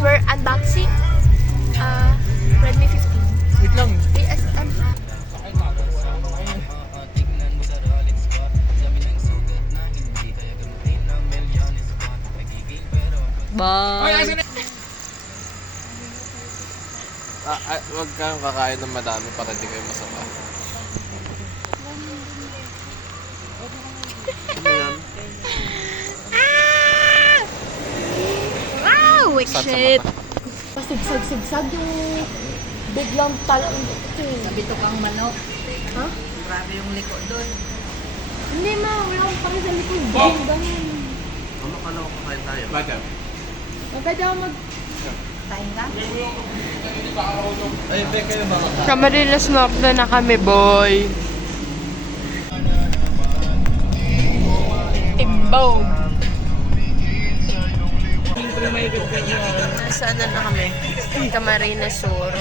for unboxing. Redmi 15. Wait lang. ASM. Bye! Huwag kayong kakain ng madami para di kayo masama. Ano yan? Wow! Sad sa Shit! mata. Pasigsag-sigsag yung biglang talang ito eh. Sabi to kang manok. Ha? Grabe yung liko doon. Hindi ma, wala akong pake sa likod. Ganun. Ano ka lang kakain tayo? Bakit? Pwede ako mag... Tayo ka? Ay, be kayo ba kakain? Camarines Norte na kami, boy. Timbog. Nasaan na kami? Camarines Sur.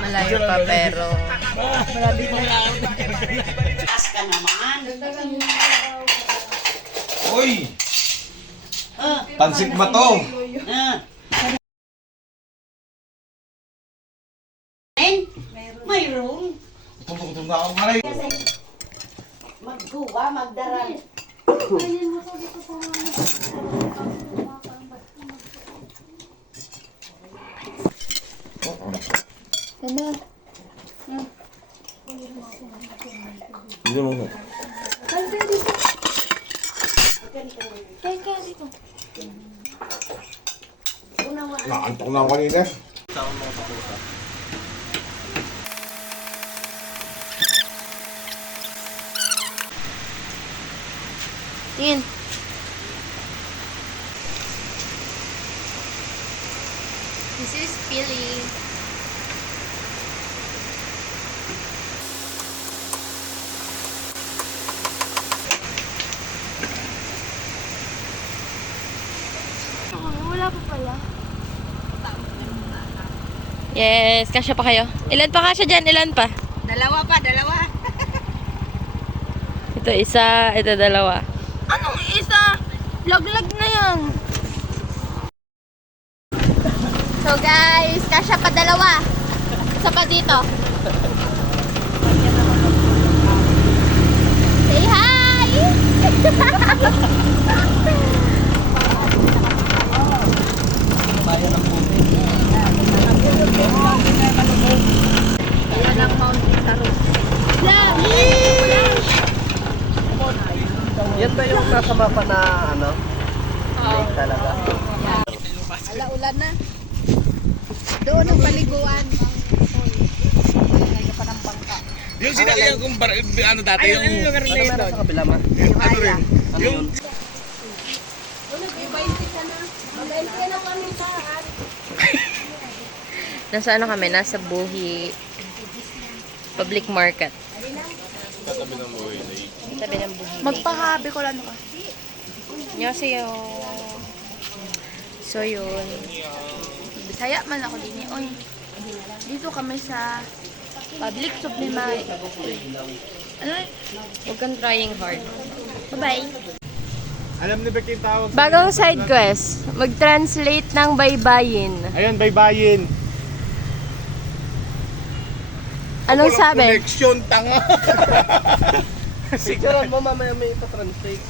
Malayo pa pero malapit na. Ka naman. Uy! Pansik ba to? Mayroon. Tutok-tutok na ako maray. Magkuha, magdaran. Hindi mo. Naantok na ako kanina. Saan mga papusa? Tingin. This is Billy. Wala pa pala. Yes, kasya pa kayo. Ilan pa kasya dyan? Ilan pa? Dalawa pa, dalawa. Ito isa, ito dalawa. Anong isa? Laglag na yan. So guys, kasya pa dalawa. Isa pa dito. Say hi! Yan ang Mountain Tarot. Yan ba yung nasa mapa na ano? Oo. Talaga. Ala-ulan na. Doon ang paliguan. Ngayon pa ng bangka. Yung sinakyan kong ano dati, yung... Ano meron sa kabila ma? Ano rin? Ano yun? Nasa ano kami? Nasa Buhi Public Market. Tatabi ng buhay na Sabi ng Buhi. Magpahabi ko lang ka. Annyeonghaseyo. So yun. Bisaya man ako din eh. Oy. Dito kami sa public supply market. Ano? Huwag kang trying hard. Bye-bye. Alam ni Becky yung tawag. Bagong side quest. Mag-translate ng baybayin. Ayun, baybayin. Anong sabi? Connection, tanga. Picture mo mamaya may ito-translate.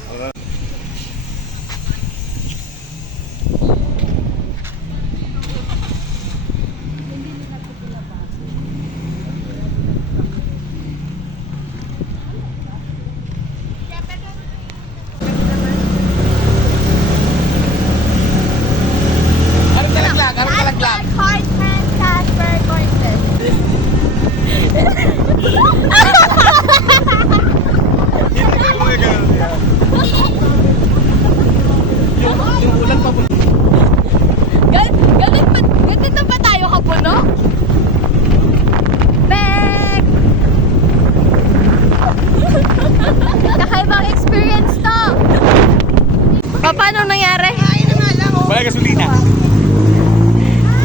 Anong kalaglag? Anong kalaglag? Hard hand transfer contest. Yung ulan pa po. Ganito ba tayo kapuno? Bek! Kakaibang experience to. Paano nangyari? Wala gasolina.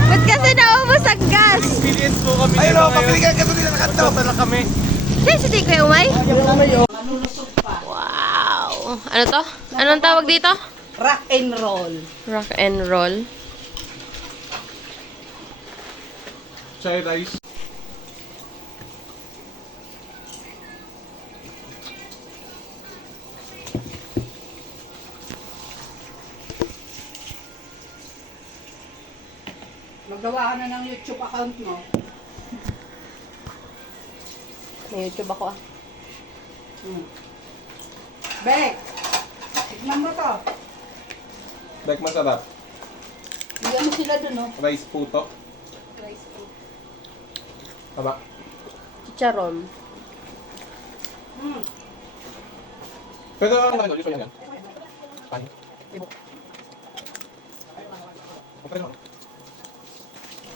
Ba't kasi naubos ang gas? Experience po kami. Ayun o, pabili ka gasolina na kanto. Tala kami. Siya si Tikoy Umay? Manulusog pa. Wow! Ano to? Anong tawag dito? Rock and roll. Rock and roll. Chai rice. Magawa ka na ng YouTube account mo. May YouTube ako ah. Bek! Tignan mo to. Bek masarap. Bigyan mo sila dun, oh. Rice puto. Tama. Chicharon. Pero ang ano, usually yan. Kanin. Okay na.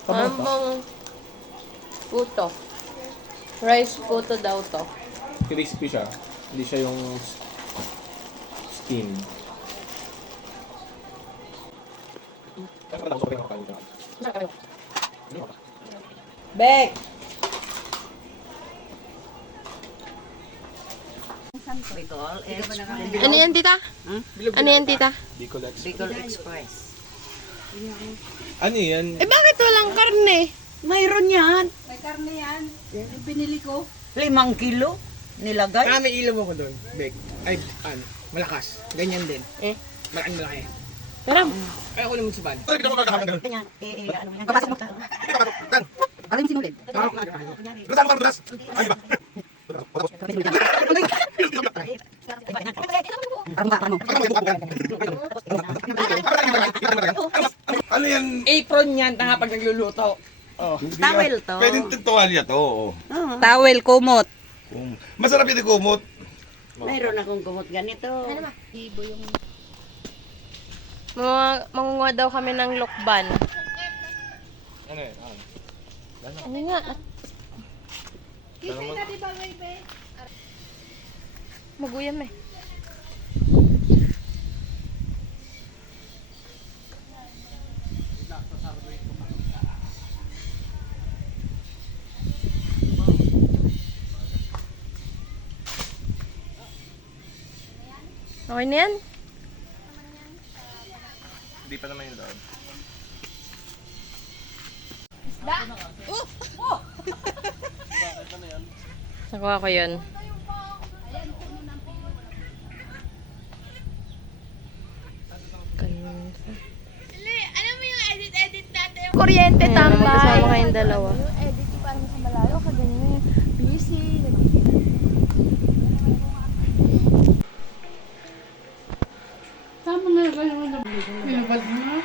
Ambong puto. Rice puto daw to. Crispy siya. Hindi siya yung steam. Bek! Ano yan, tita? Ano yan, tita? Bicol Express. Bicol Express. Ano yan? Bakit walang karne? Mayroon yan. May karne yan. Yung binili ko. 5 kilo nilagay. May ilaw ako doon, Bek. Ay, ano, malakas. Ganyan din. Eh? Malaking malaki. Pero, Ay, ako naman si Van. Ganyan. Ano yan? Papasok mo. Parang yung sinulid. Ano yan? Apron yan, tanga pag nagluluto. Towel to. Pwedeng tuwalya to. Oo. Towel, kumot. Masarap yung kumot. Mayroon akong kumot ganito. mangunguha daw kami ng lokban. Ano yan? Ano nga? Maguyam eh. Okay na yan? Hindi pa naman yung loob. Nakuha ko yun. Kuryente tambay. Magkasama kayong dalawa. Edit ko parang sa malayo. Kaganyan. Busy. Tama nga kayo na. Pinabad mo.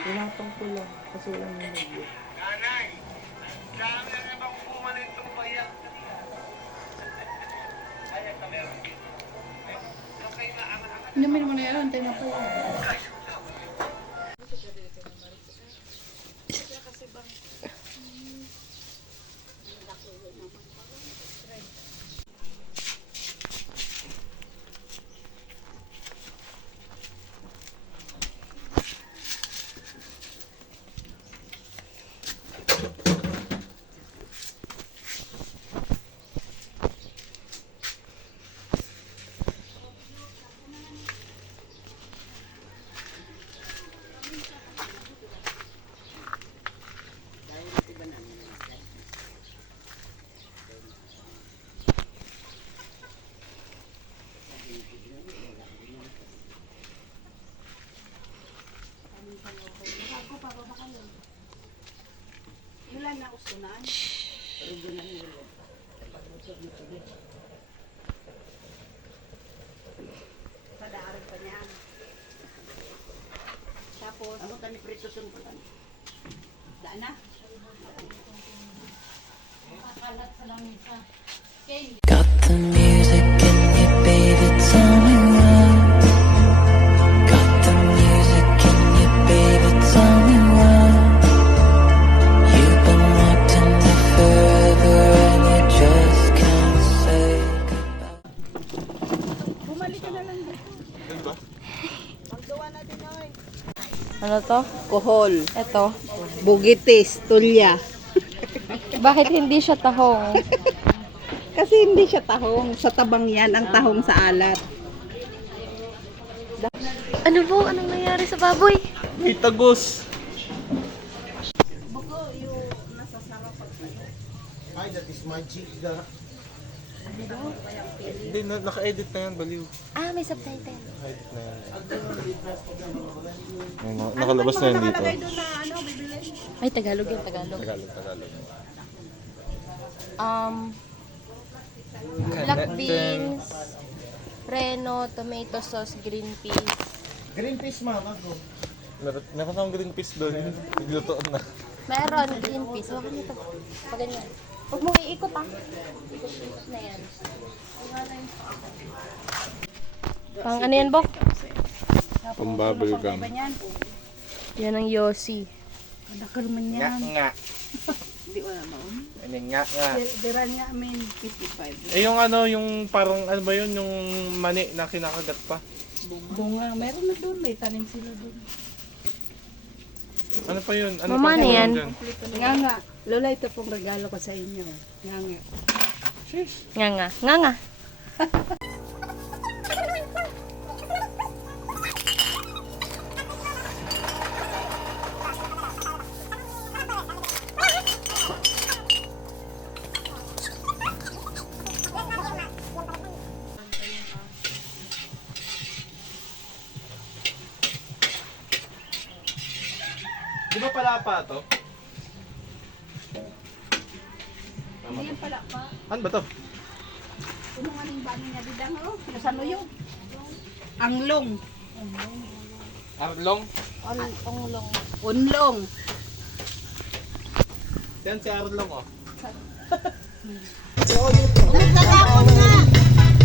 Hindi mo naman na yan. Antay na po. Tapos, ako tani prito sun ko lang. Daan na. Got the music in you, baby, tell me why. Got the music in you, baby, tell me why. You've been wanting me forever and you just can't say goodbye. Bumalik ka na lang dito. Paggawa natin oy. Ano to? Kohol. Ito. Bugitis, tulya. Bakit hindi siya tahong? Kasi hindi siya tahong. Sa tabang yan, ang tahong sa alat. Ano po? Anong nangyari sa baboy? May tagos. Ay, that is magic. Hindi, naka-edit na yan, baliw. Ah, may subtitle. Naka-edit na yan. Nakalabas na yan dito. Ay, Tagalog yan, Tagalog. Tagalog. Black beans, reno, tomato sauce, green peas. Green peas, ma'am, ako. Meron akong green peas doon. Naglutoon na. Meron, green peas. Huwag nito. Pag ganyan. Huwag mo iikot ah. Ikot na yan. Pang ano yan, Bok? Pang bubble gum. Yan ang Yossi. Nga. Hindi wala mo. Ano nga. Diran nga amin, 55. Eh yung ano, yung parang ano ba yun, yung mani na kinakagat pa. Bunga, meron na doon. May tanim sila doon. Ano pa yun? Ano Mama pa na yan. dyan? Nga. Lola, ito pong regalo ko sa inyo. Nga. Nga nga. Di ba palapa to? Hindi yan pala pa. Ano ba to? Ano nga ning bani nga didang o? Nasaan yun? Anglong. Arlong? Onglong. Unlong. Yan si Arlong oh.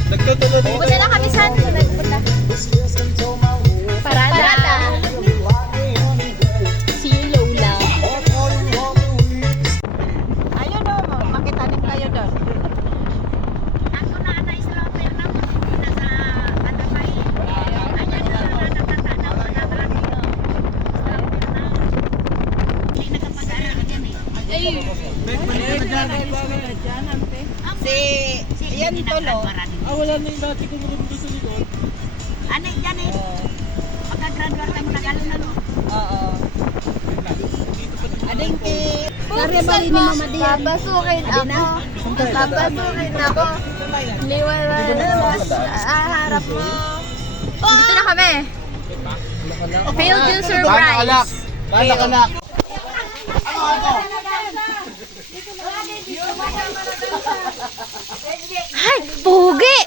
Nagtutulog. Punta na kami sa punta. Parada. See you, Lola. Ayun o, makitanim kayo doon. Yan tulo. Wala na yung dati kong room doon sa likod. Ano yan eh? Pagka-graduate ka mo na gano'n ano? Oo. Adingki. Kare ba ni Mama Dian? Papasukin ako. Papasukin ako. Liwala na harap mo. Dito na kami. Failed yung surprise. Balak. Ay, pugi!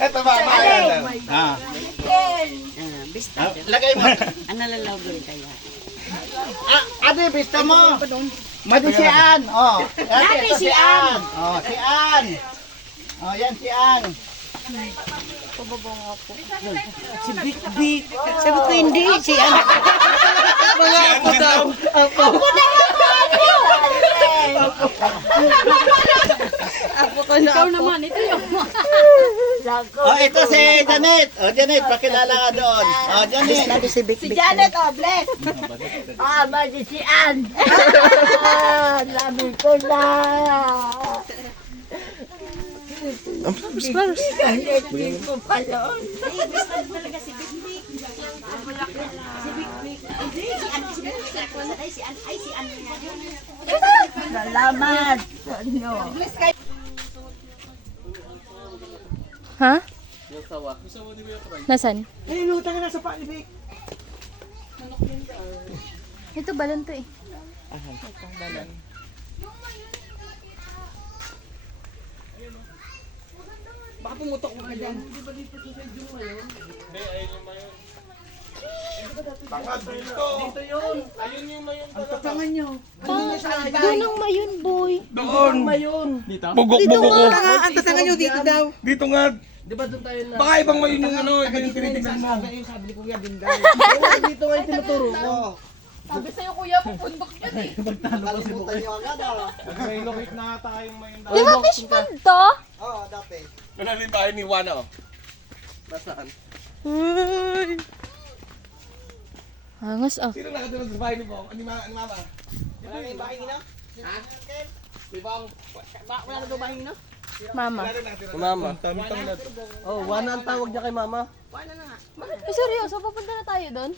Eto ba, maayan. Lagay mo. Ano lalawin kaya? Ade, bista mo. Madi si An. Oh. Ate, si An. Oh, si An. Oh, yan si An. Si Big Big. Sabi ko hindi. Si ano? Mga apo daw. Ako ko na. Ikaw naman. Ito yung. Oh, ito si Janet. Oh, Janet, pakilala ka doon. Oh, Janet. Si Janet, oh, bless. Madi si Ann. Labi ko na. Hindi ko pala. Salamat. Ha? Nasaan? Eh, lutang na sa palibig. Ito balon to eh. Baka pumutok mo ka dyan. Tangad dito. Ang tatangan nyo. Doon ang mayon, boy. Doon. Dito? Bugok-bugok ko. Ang tatangan nyo dito daw. Dito nga. Di ba doon tayo na? Baka ibang mayon yung ano, iba yung tinitignan mo. Sabi ni Kuya Dinday. Dito nga yung tinuturo ko. Sabi sa'yo kuya, pupundok yan eh. Kalimutan nyo agad ah. Nag-relocate na tayong mayon. Di ba fish pond to? Oo, dati. Wala rin bahay ni Juana oh. Nasaan? Uy. Angas ah. Sino nakatulog sa bahay ni Bong? Ni Mama? Wala na yung bahay nila? Si Bong? Wala na daw bahay nila? Mama. Mama. Oh, Wana ang tawag niya kay mama. Seryoso, papunta na tayo doon?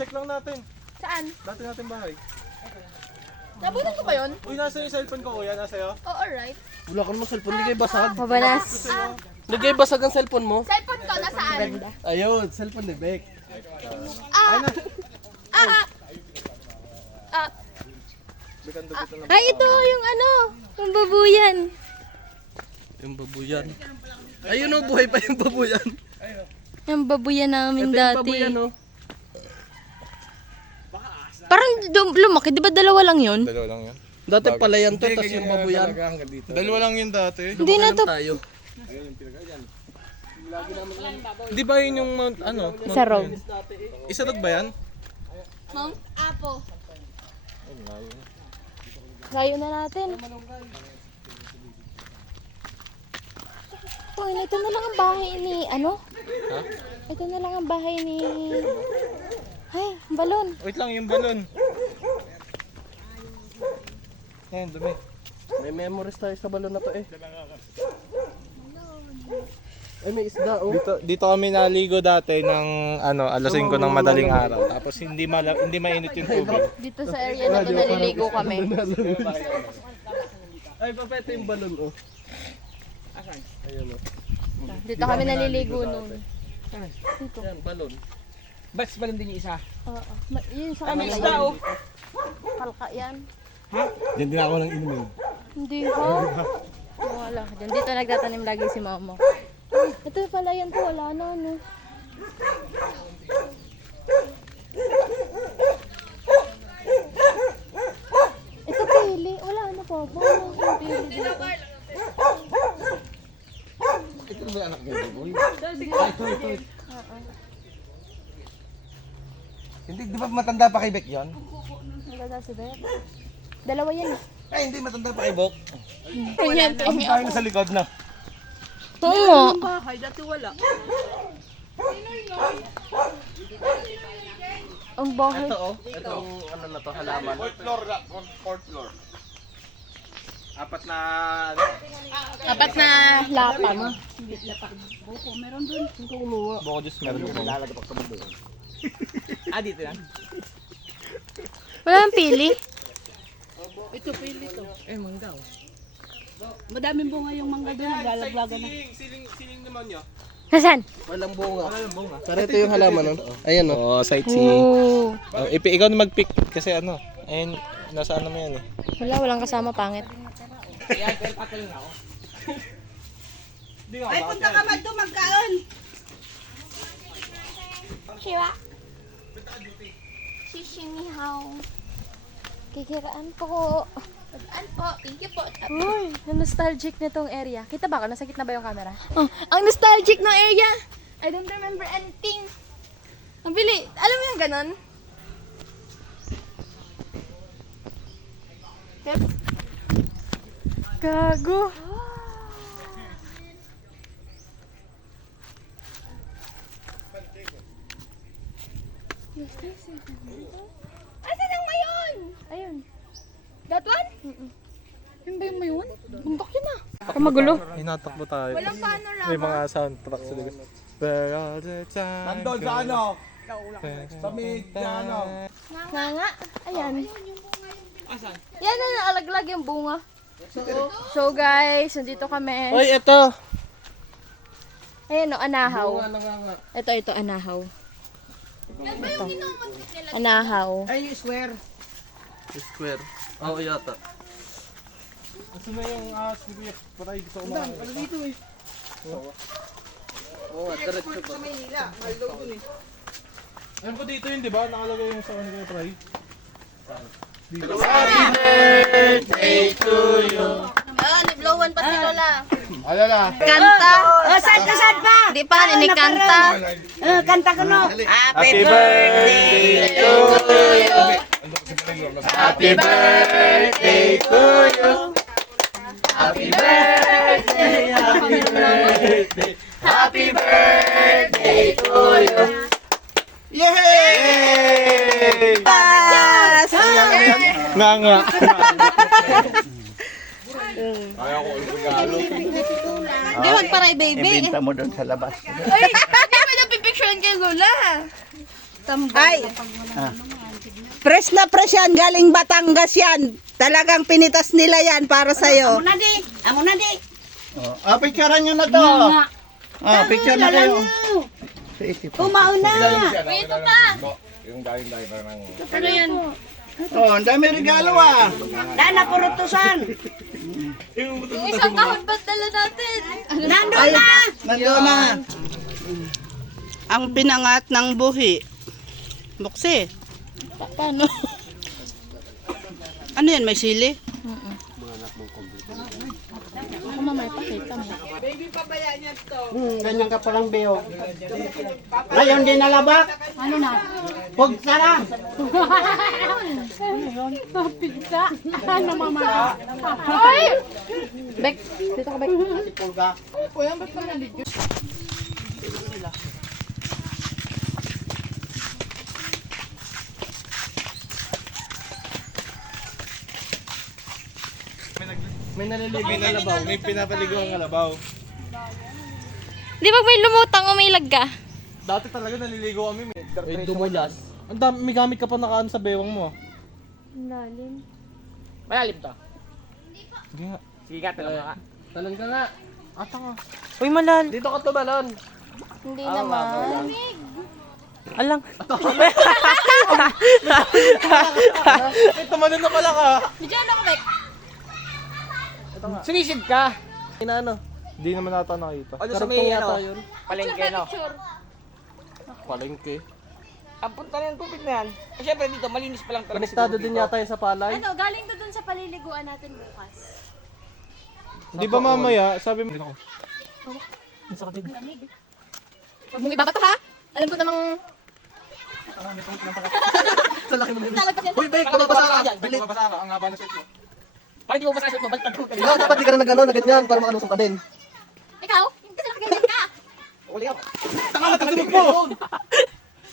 Check lang natin. Saan? Dati natin bahay. Nabutan ko ba yun? Uy, nasa yung cellphone ko, kuya. Nasa iyo. Oh, alright. Wala ka naman cellphone, hindi kayo basag. Mabalas. Hindi kayo basag ang cellphone mo. Cellphone ko, nasaan? Ayun, cellphone ni Beck. Ay, ito yung ano, yung babuyan. Yung babuyan. Ayun oh, buhay pa yung babuyan. Yung babuyan namin Ito yung dati. babuyan oh. Parang lumaki, di ba dalawa lang yun? Dalawa lang yan. Dati palayan to, tas yung babuyan. Dalawa lang yun dati. Hindi na to. Tayo. Di ba yun yung Mount, ano? Sa road. Isalot ba yan? Mount Apo. Layo na natin. Oh, ito na lang ang bahay ni, ano? Ha? Ito na lang ang bahay ni... Ay, balon. Wait lang, yung balon. Ayan, dumi. May memories tayo sa balon na to eh. Ay, may isda oh. Dito kami naligo dati ng ano, alas 5 ng madaling araw. Tapos hindi mainit yung tubig. Dito sa area na to naliligo kami. Ay, papete yung balon oh. Ayun oh. Dito kami naliligo noon. Ayan, balon. Bats ba din yung isa? Oo. Yun sa kanila yun. Kalka yan. Diyan din ako nang inumin. Hindi ho. Wala ka dyan. Dito nagtatanim lagi si mama. Ito pala yan po. Wala na ano. Ito pili. Wala na po. Yung pili dito. Ito ba anak niya? Hindi, di ba matanda pa kay Beck yan? Wala si Beth. Dalawa yan. Ay, hindi matanda pa kay Bok. Ganyan. Kami tayo na sa likod na. Oo. Bahay, dati wala. Ang bahay. Ito oh. Itong ano na to, halaman. Fourth floor. Apat na... Apat na lapa mo. Boko Diyos, meron doon. Dito yan? Wala ang pili. Ito, pili to. Mangga. Madaming bunga yung mangga doon. Naglalaglaga na. Siling naman yun. Nasaan? Walang bunga. Pero ito yung halaman oh. Ayan oh. Oh, sightseeing. Oo. Oh, ikaw na mag-pick kasi ano. Ayun, nasa ano mo yan eh. Walang kasama pangit. Ay, punta ka man doon magkaon. Shiwa. Shishinihaw. Kikiraan po. Saan po? Thank you po. Uy, ang nostalgic nitong area. Kita ba ako? Nasa gitna ba yung camera? Oh, ang nostalgic ng area. I don't remember anything. Ang bili. Alam mo yung ganon? Gago. Asan ang mayon? Ayun. That one? Yun ba yung mayon? Bundok yun ah. Para magulo. Hinatakbo tayo. Walang panorama. May mga soundtrack sa likod. Where all the time Nandun sa ano? Sa mid na ano? Nga nga. Ayan. Yan na naalaglag yung bunga. So guys, nandito kami. Oy, ito. Ayan o, anahaw. Bunga na nga. Ito, anahaw. Ito. Anahaw. Ay, yung square. Square. Oo, yata. Gusto na yung si Kuya Patay gusto ko mga. Ano dito eh? Oo, diretso ba? Sa Maynila. Maldaw dun eh. Alam ko dito yun, di ba? Nakalagay yung sa kanila Patay. Ah, niblowan pa si Lola. Ano na? Kanta. Oh, saan pa? Di pa, ninikanta. Kanta ko no. Happy birthday to you. Happy birthday to you. Happy birthday, happy birthday, happy birthday to you. Yay! Nga nga. Hindi, magparay, baby. Ibenta mo doon sa labas. Ay, hindi ba napipicturean kay Lola? Ay, fresh na fresh yan. Galing Batangas yan. Talagang pinitas nila yan para sa'yo. Oh, picturean nyo na to. Picture na kayo. Kumauna. Wait, ito pa. Ano yan? Oh, ang dami regalo ah. Dana, purutusan. Yung isang kahon ba't dala natin? Nandun na. Nandoon na. Ang pinangat ng buhi. Buksi. Paano? Ano yan, may sili? Ganyan ka palang Beo. Ngayon din nalabak. Ano na? Huwag sarang. Ay! Bek, dito ka, Bek. Pulga. May naliligo na labaw, may pinapaligo ang kalabaw. Di ba may lumutang umilag ka? Dati talaga naliligo kami, may dumulas. Ang dami, may gamit ka pa nakaan sa bewang mo. Lalim. Malalim to. Sige nga. Sige ka, talon ka. Talon ka nga. Ata nga. Uy, malal. Dito ka tumalon. Hindi naman. Alang. Eh, tumalon na pala ka. Diyan ako, Bek. Sumisid ka. Ano? Hindi naman nata nakita. Ano sa may ano? Palengke, no? Picture. Palengke. Ang punta na yung tubig na yan. Eh, syempre dito, malinis pa lang talaga. Konektado din yata yung sa palay. Ano, galing to dun sa paliliguan natin bukas. Di ba mamaya, sabi mo... Huwag mong ibabato ha? Alam ko namang... Sa laki mo na. Talagpas yan. Uy, Bek, mababasa ka yan. Balik. Mababasa ka, ang haba na set mo. Parang di mo basa mo, baliktad ko. Ikaw, dapat di ka na nag-ano, na ganyan, para makalusong ka din. Ikaw? Hindi kasi nakaganyan ka. Uli ka. Tanga ka, tagalog mo!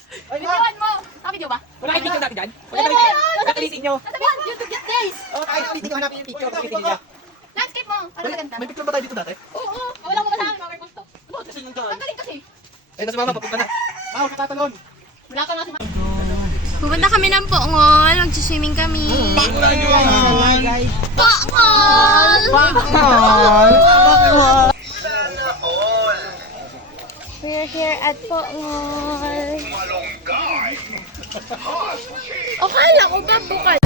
Videoan mo. Video ba? Wala kayo picture natin dyan? Wala Meron! kayo nakalitin nyo. Nasa yan, YouTube get days. Oo, kahit nakalitin nyo, hanapin yung picture. Nakalitin nyo. Landscape mo. Para maganda. May picture ba tayo dito dati? Oo. Wala mo ba sa akin, Mama Gusto? Kasi yung daan. Tanggalin kasi. Eh, nasa mama, papunta na. Katatalon. Wala ka na si Pupunta kami ng Poongol. Mag-swimming kami. Poongol! We're here at Poongol. Akala ko ba bukas?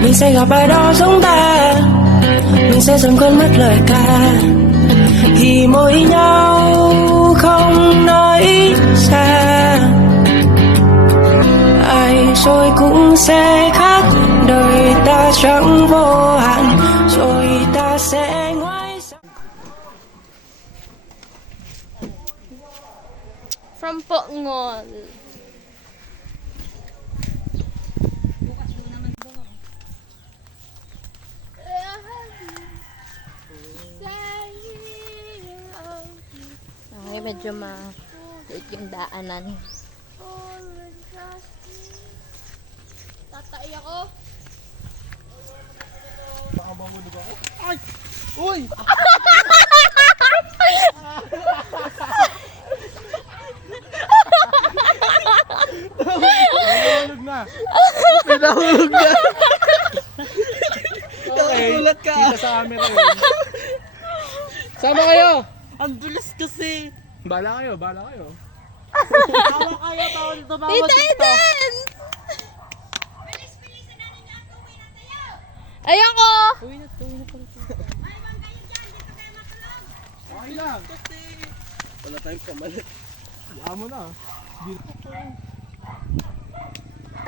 Mình sẽ gặp ai đó giống ta, mình sẽ dần quên mất lời ca khi mỗi nhau không nói ra. Ai rồi cũng sẽ khác, đời ta chẳng vô hạn, rồi ta sẽ ngoái sang. From Poongol. Ay, medyo maliit yung daanan. Tatay ako. Uy! Nahulog na. Nahulog na. Nagulat ka. Kita sa camera yun. Sama kayo. Ang dulas kasi. Bala kayo, bala kayo. Tawa kaya, bawal tumawa Tita Eden! Ayan ko! Okay lang. Wala tayong pamalit. Wala mo na.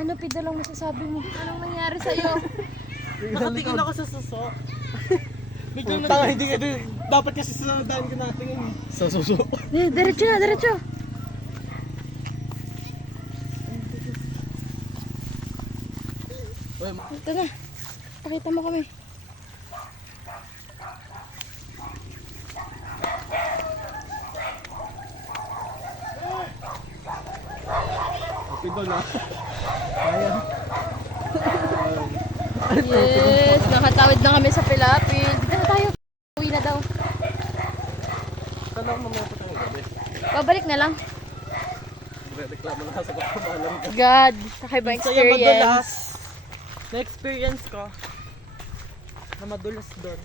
Ano, Pido lang masasabi mo? Anong nangyari sa'yo? Nakatingin ako sa suso. Biglang tanga, hindi ka din. Dapat kasi sa daan ka natin sa suso. Diretso na, diretso! Ito na. Pakita mo kami. Pido na. Yes, nakatawid na kami sa Pilapid. Dito na tayo. Punta lang mamaya pa tayo gabi. Babalik na lang. Reklamo na sa kapamalan. God, kakaiba experience. Na-experience ko na madulas doon.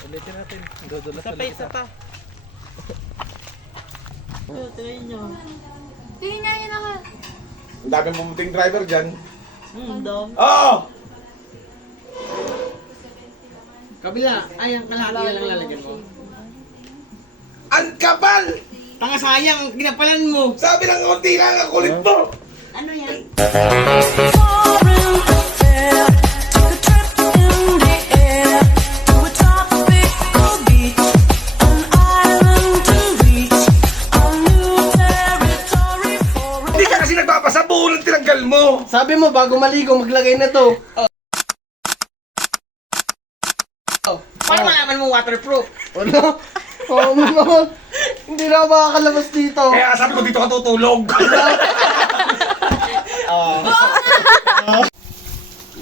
Ulitin natin. Dudulas sa isa pa. Tingin nga yun ako. Ang daming bumuting driver dyan. Kabila. Ay, ang kalahati lang lalagyan mo. Ang kapal! Tanga sayang, ginapalan mo. Sabi lang konti lang ang kulit mo! Ano yan? Hindi ka kasi nagpapasa, buo ng tinanggal mo! Sabi mo bago maligo maglagay na to. Paano malaman mo waterproof? Ano? Oo naman. Hindi na ako makakalabas dito. Kaya sabi ko dito ka tutulog!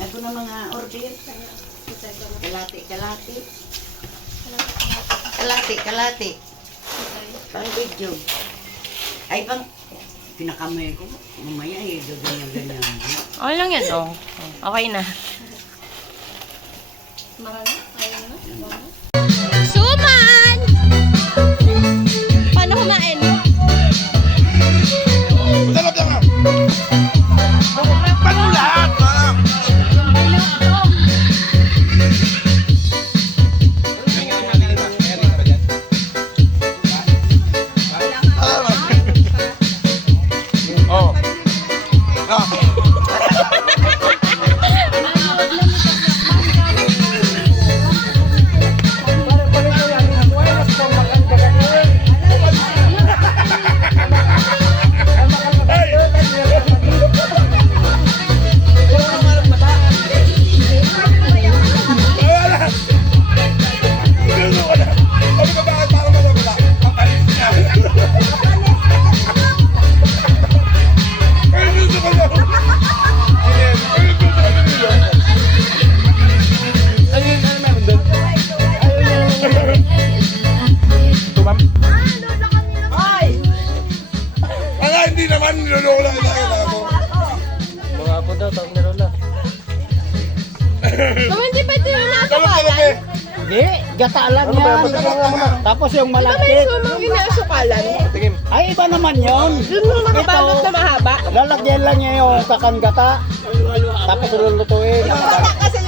Ito na mga order. Kalati. Kalati. Pang video. Ay, pang pinakamay ko. Mamaya ganyan. Okay lang yan, oh. Okay na. Suman! Paano kumain? Paano lahat? Hindi naman, niloloko lang ako. Mga ako daw, tawag ni Rola. So, hindi ba ito yung nasukalan? Hindi, gata lang yan. Tapos yung Di ba may malaki. sumang ginasukalan? Ay, iba naman yun. Doon mo nakabalot na mahaba. Lalagyan lang niya yung kakan gata. Tapos lulutuin.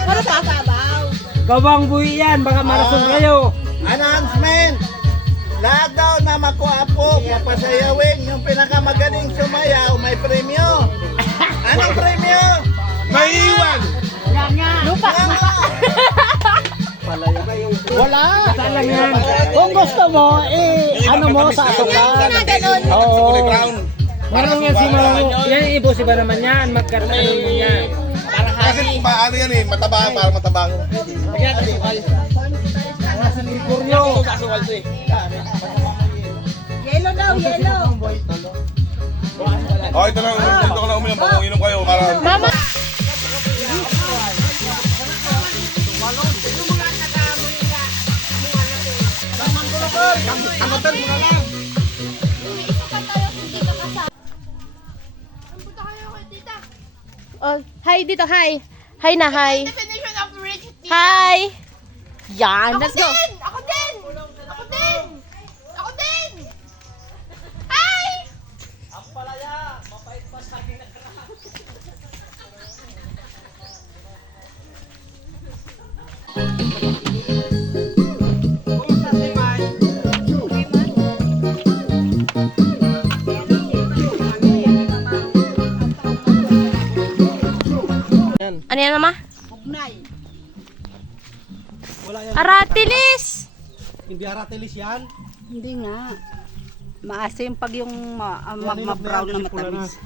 Para sa sabaw. Gawang buhi yan, baka marason kayo. Announcement! Lahat daw na makuapo, papasayawin. Yung pinakamagaling sumayaw, may premyo. Anong premyo? May iwan! Lupa. Wala. Kung gusto mo, ano mo sa asukan. Ginaganon. Oo. Marang yan si Marang. Yan ibo si ba naman yan? Magkatanon yan. Kasi paano yan eh, mataba, para matabang. Yellow daw, yellow. Oh, ito lang, dito ko na uminom, pangunginom kayo para... Mama. Oh, hi dito, hi. Hi na, hi. Definition of rich tea. Hi. Yan, let's go. Ako din! Hi! Ano yan, mama? Aratilis! Hindi aratilis yan. Hindi nga. Maasim pag yung ma-brown na matamis.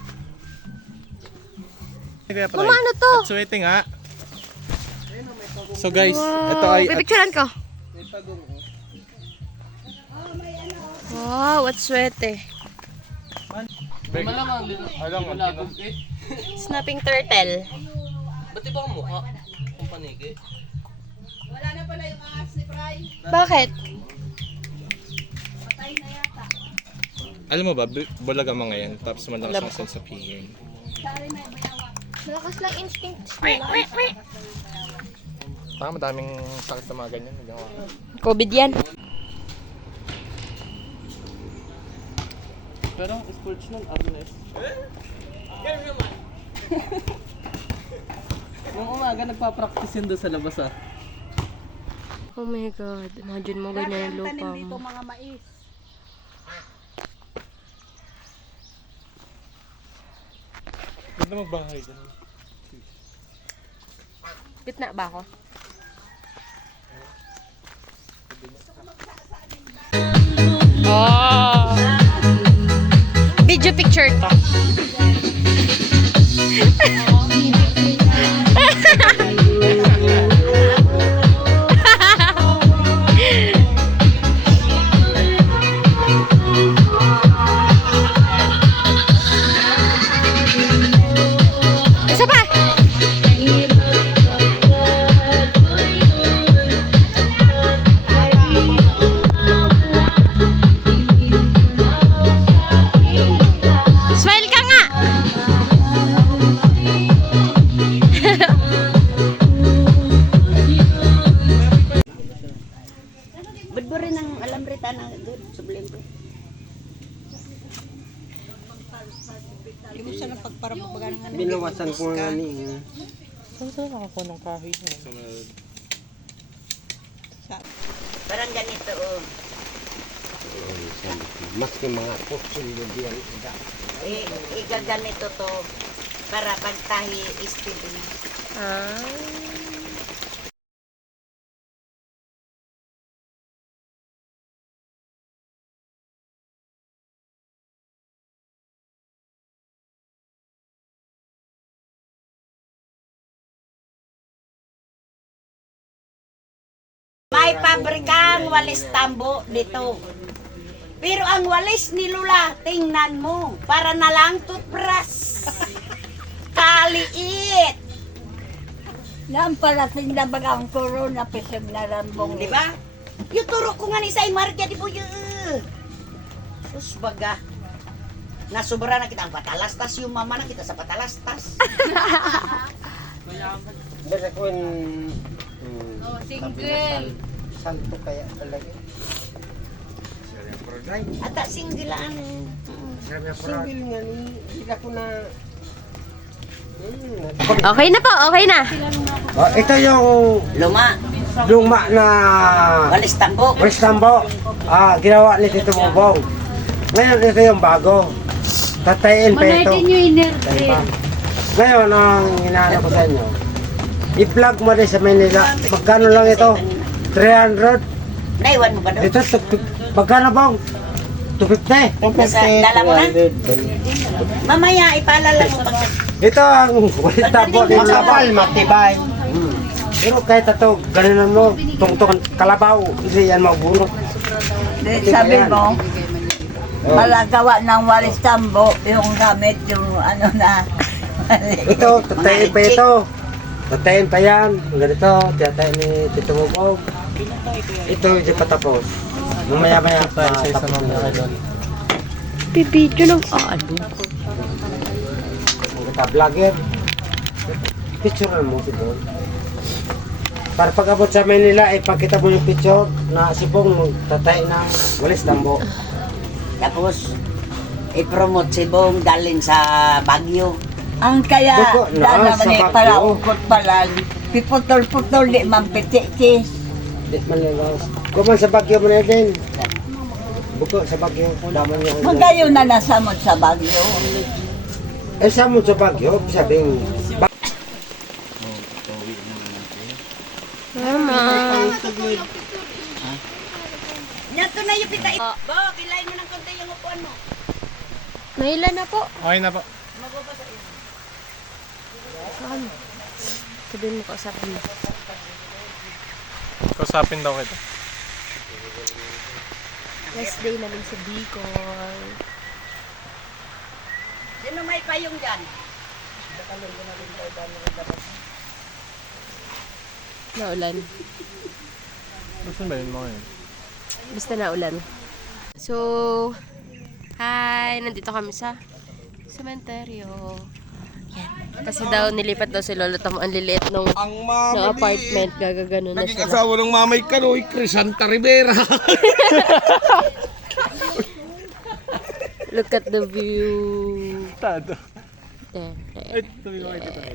Mama, ano to? Swerte nga. So guys, ito ay... Pipicturean ko. Wow, what swerte. Malamang din. Alam mo. Snapping turtle. Ba't iba ang mukha? Kung paniki. Bakit? Alam mo ba, bulaga mga yan, tapos malakas ang sense of hearing. Malakas lang instinct. Baka madaming sakit na mga ganyan. COVID yan. Pero ang sports nun, Arnes. Nung umaga, nagpa-practice yun doon sa labas ah. Oh my God. Imagine mo ganyan yung lupa mo. mga mais. Ganda magbahay dyan. Gitna ba ako? Oh! Video picture to. Isa pa! Smile ka nga! Budburi ng alambrita na doon, sublime ko. Hindi mo siya ng pagparabagan nga. Binawasan ko nga ni. Saan saan nakakuha ng kahoy niya? Parang ganito, oh. Maski mga putsul diyan. Igaganito to para pagtahi steady. May pabrikang walis tambo dito. Pero ang walis ni Lula, tingnan mo, para na lang toothbrush. Kaliit. Nang parating na bagang corona, pisag na rambong. Di ba? Yung turo ko nga ni sa Marja di po yun. Sus baga. Nasobra na kita ang patalastas yung mama na kita sa patalastas. Basta ko Single. santo kaya talaga. Ata singgilaan. Single nga ni, hindi ako na... Okay na po, okay na. ito yung Luma, luma na walis tambo. Prestambo. Ginawa ni Tito Bobong. Ngayon ito yung bago. Tatayin pa ito. Ngayon ang inaano ko sa inyo. I-plug mo din sa Manila. Magkano lang ito? 300. Naiwan mo ba doon? Ito, magkano bang? 250. Dala mo na? Mamaya ipaalala mo pag... Ito ang walit tabo ni Kapal, matibay. Pero kahit ito, ganun mo, tungtong kalabaw, hindi yan mabunot. Sabi mo, malagawa ng walis tambo, yung gamit, yung ano na. Ito, tatayin pa ito. Tatayin pa yan. Ganito, tatayin ni Tito Bobong. Ito, hindi pa tapos. Mamaya-maya pa tapos na doon. Bibidyo lang. Ano? Kita vlogger. Picturean mo si Bong. Para pag-abot sa Manila, ipakita mo yung picture na si Bong tatay ng walis tambo. Tapos, i-promote si Bong dalhin sa Baguio. Ang kaya, Buko na, dala sa man Baguio. para ukot palal, piputol-putol di mampitikis. Di maligas. Kuman sa Baguio mo na din. Buko sa Baguio. Daman niya. Magayo na nasamot sa Baguio. Eh, sa mo sa Baguio, sabing Mama. Nato na yung pita. Bo, kilain mo ng konti yung upuan mo. Naila na po. Okay na po. Saan? Sabihin mo kausapin mo. Kausapin daw kita. Last day namin sa Bicol. Sino may payong dyan? Naulan. Gusto ba yun mo yun? Basta naulan. So, hi! Nandito kami sa sementeryo. Yan. Kasi daw nilipat daw si Lolo Tom ang liliit ng apartment. Gagagano na Naging sila. asawa ng Mamay Kanoy, Crisanta Rivera. Look at the view. Tado. There, Ay, there. sabi ko kayo dito.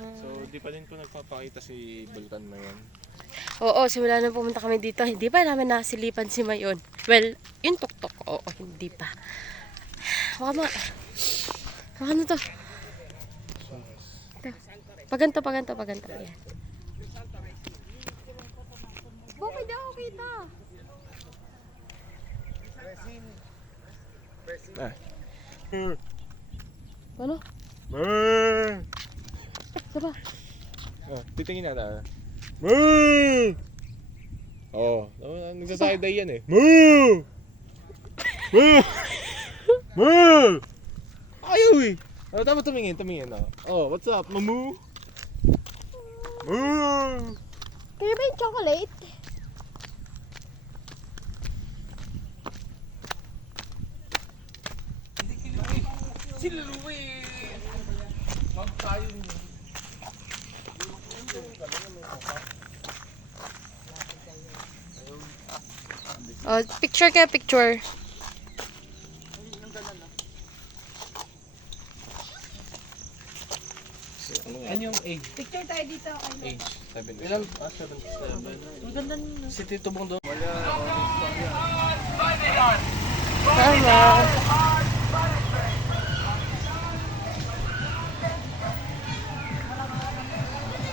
So, di pa din po nagpapakita si Bulkan ngayon. Oo, simula nang pumunta kami dito, hindi pa namin nasilipan si Mayon. Well, yung tuktok, oo, hindi pa. Baka ano to? Ito. Paganto. Yan. Bakit di ako kita? Ano? Saba? Titingin natin. Oh, nagsasayaday yan eh. Ayaw eh. Ano dapat tumingin? Oh, what's up, mamu? Kaya ba yung chocolate? Oh, picture kaya picture. Ano yung age? Picture tayo dito. Age? 7. Ilan? 7. Maganda nyo. Si Tito Bong doon. Tama.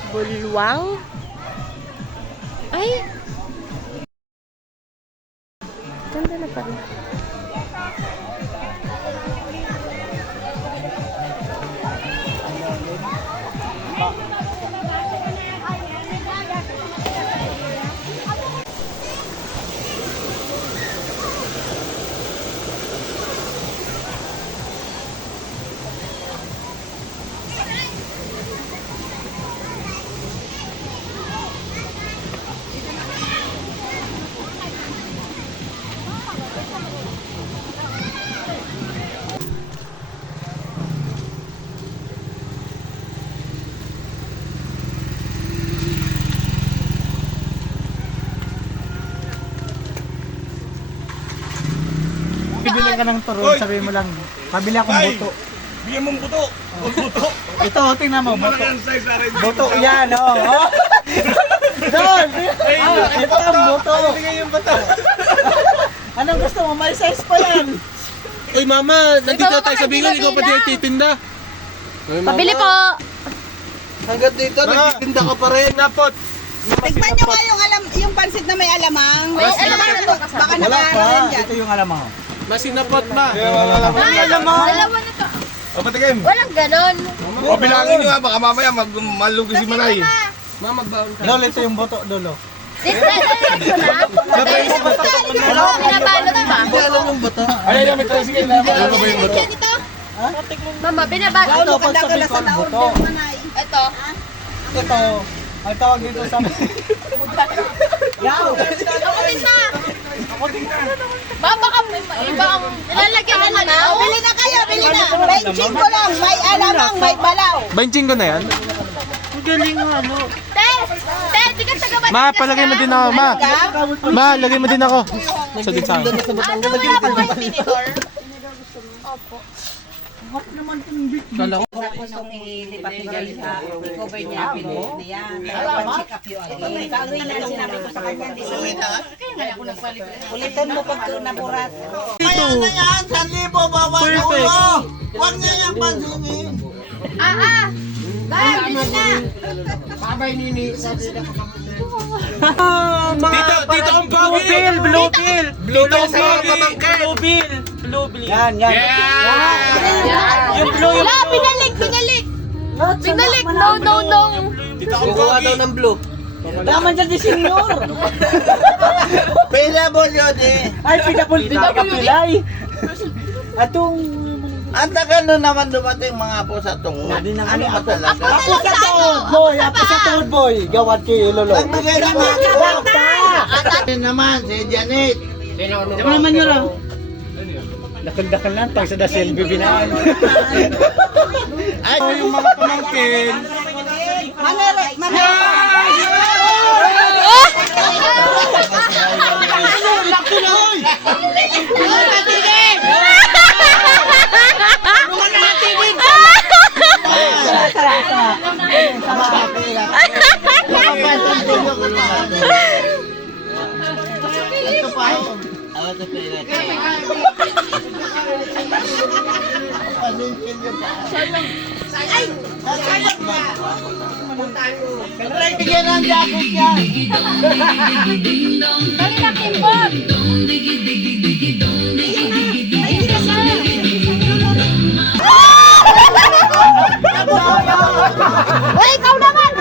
Bulwang? Ay! Ganda na pala. Bibili ka ng turon, sabi mo lang, pabili akong buto. Bigyan mong buto. Buto. Ito, tingnan mo, buto. Yan, size na rin. Buto yan, oh. Doon! Ito ang buto. Yung buto. Anong gusto mo? May size pa yan. Uy mama, nandito tayo sa Bicol, ikaw pa din titinda. Pabili po! Hanggang dito, nagtitinda ka pa rin. Napot! Tignan nyo nga yung pansit na may alamang. May alamang na to. Baka Wala nakaaralan pa. dyan. Ito yung alam mo. Masinapot ma! Dalawa na to. O, patikim. Walang ganon. O, bilangin nyo ha, baka mamaya malugi si Manay. Ma, magbaon ka. Lolo, ito yung buto, Lolo. Dinadala ko na. Binabalot pa. Hindi alam yung buto. Ay, may tricycle na. Ano ba yung buto? Mama, binabalot. Ito, pag sa Bicol, buto. Ito. Ito, ay tawag dito sa... Yaw! Ako din na. Baka iba ang nilalagyan na na. Bili na kayo, bili na. May chinko lang, may alamang, may balaw. Banching ko na yan? Te, di ka taga-Batangas. Ma, palagay mo din ako, ma. Ma, lagay mo din ako. Sa din sa akin. Ano, wala pa kayo tinidor? Opo. Gustong ilipat ni Galita, i-cover niya, pinulit na yan. Pa-check up yun. Bago yun ang sinabi ko sa kanya, di sa ulitin mo pag naburat. Kaya na yan, 1,000 bawat ulo. Huwag niya yan pansinin. Dahil, bili na. Tito ang pogi! Blue pill! Blue pill! Yan, yan. Yung blue, Wala, pinalik. Pinalik, no. Kukuha daw ng blue. Tama dyan di senior. Pila mo yun eh. Ay, pinapulti na kapilay. Atong... Ang tagal na naman dumating mga po sa tungod. Ano ba talaga? Ako sa tuhod, boy. Ako sa tuhod, boy. Gawad kay Lolo. Nagbigay na mga kabata! Naman, si Janet. Di ba naman yun, Dakal-dakal lang, pag sa dasil, bibinaan. Ay, Yung mga pamangkin. ito pa. Ito pa. Bigyan ng jacket yan. Dali na, Kimbot! Uy, ikaw naman!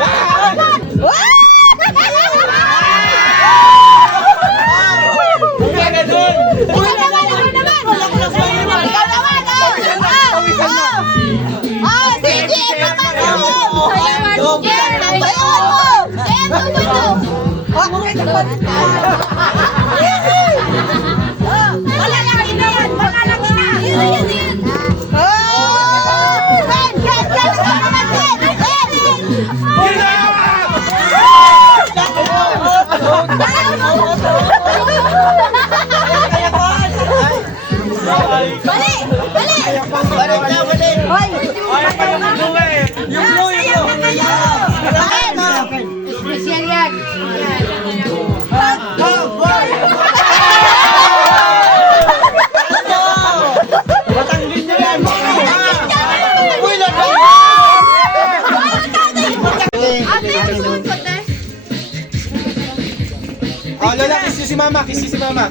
Oh, Lola, kiss si Mama, kiss si Mama.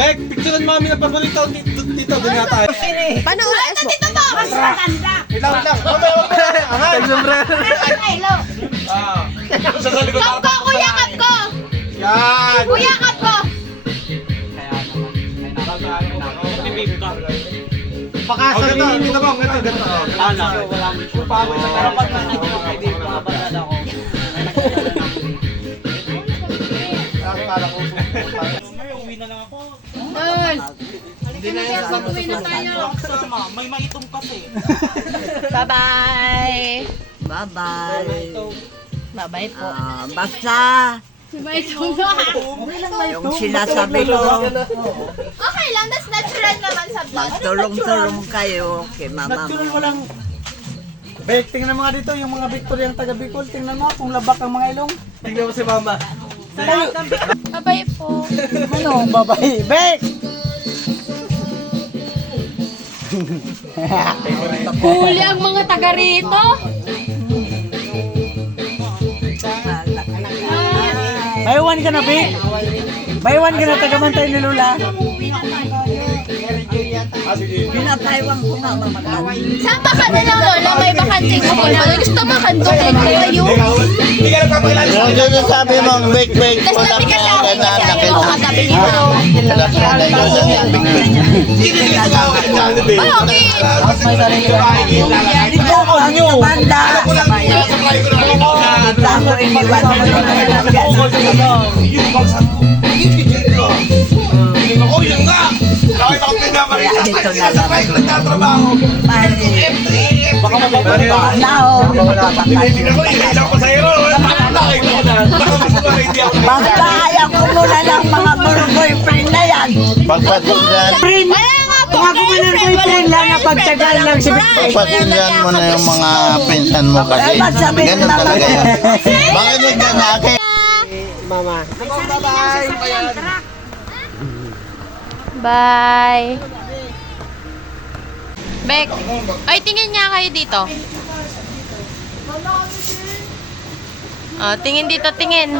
Bek, picturean Mami na paborito dito, doon nga tayo. Paano ulit mo? Dito to! Mas matanda! Ilang. Angat. Hello! Sa likod Kap ko! Kuyakap ko! Yan. Kuyakap ko! Oh, ganito, dito mo, ganito. Bye-bye! Bye-bye. Bye-bye po. Basta, Bye-bye. yung sinasabi ko, Okay lang, that's natural naman sa vlog. magtulong-tulong kayo kay mama mo. Walang... Bek, tingnan mo nga dito, yung mga Victoriang taga Bicol. Tingnan mo kung labak ang mga ilong. Tingnan mo si Mama. Bye-bye po. Ano, babae? Bek! Huli ang mga taga rito. Baywan ka na, Bek! Baywan ka na, tagamantay ni Lola. Pinataywan ko nga mamagana. Saan ba ka na lang, Lola? May bakanting ako na. Gusto mo kandukin kayo? Hindi ka nagpapakilala sa Yung sabi mong big Tapos wala tabi ka ka sa akin na kasi nakil. ayaw ko katabi dito. Wala ka na Hindi ka nagpapakilala sa akin. Bakit? Ito ko nyo! Banda! Tako iniwan mo na Oh, yun nga! Bakit ako pinamarita? Dito na Sabay ko nagtatrabaho. Mali. Baka mababalik. Now, Hindi ko ikailan ko sa hero. Nakita ko na. Baka mas hindi ako. basta ayaw ko muna ng mga boyfriend na yan. Pagpasok yan. Kung ako man ang boyfriend lang, napagtagal lang si Bek. Pagpasok yan mo na yung mga pinsan mo kasi. Ganun talaga yan. Makinig ka na akin. Bye! Bek! Ay, tingin nga kayo dito. Oh, tingin dito, tingin.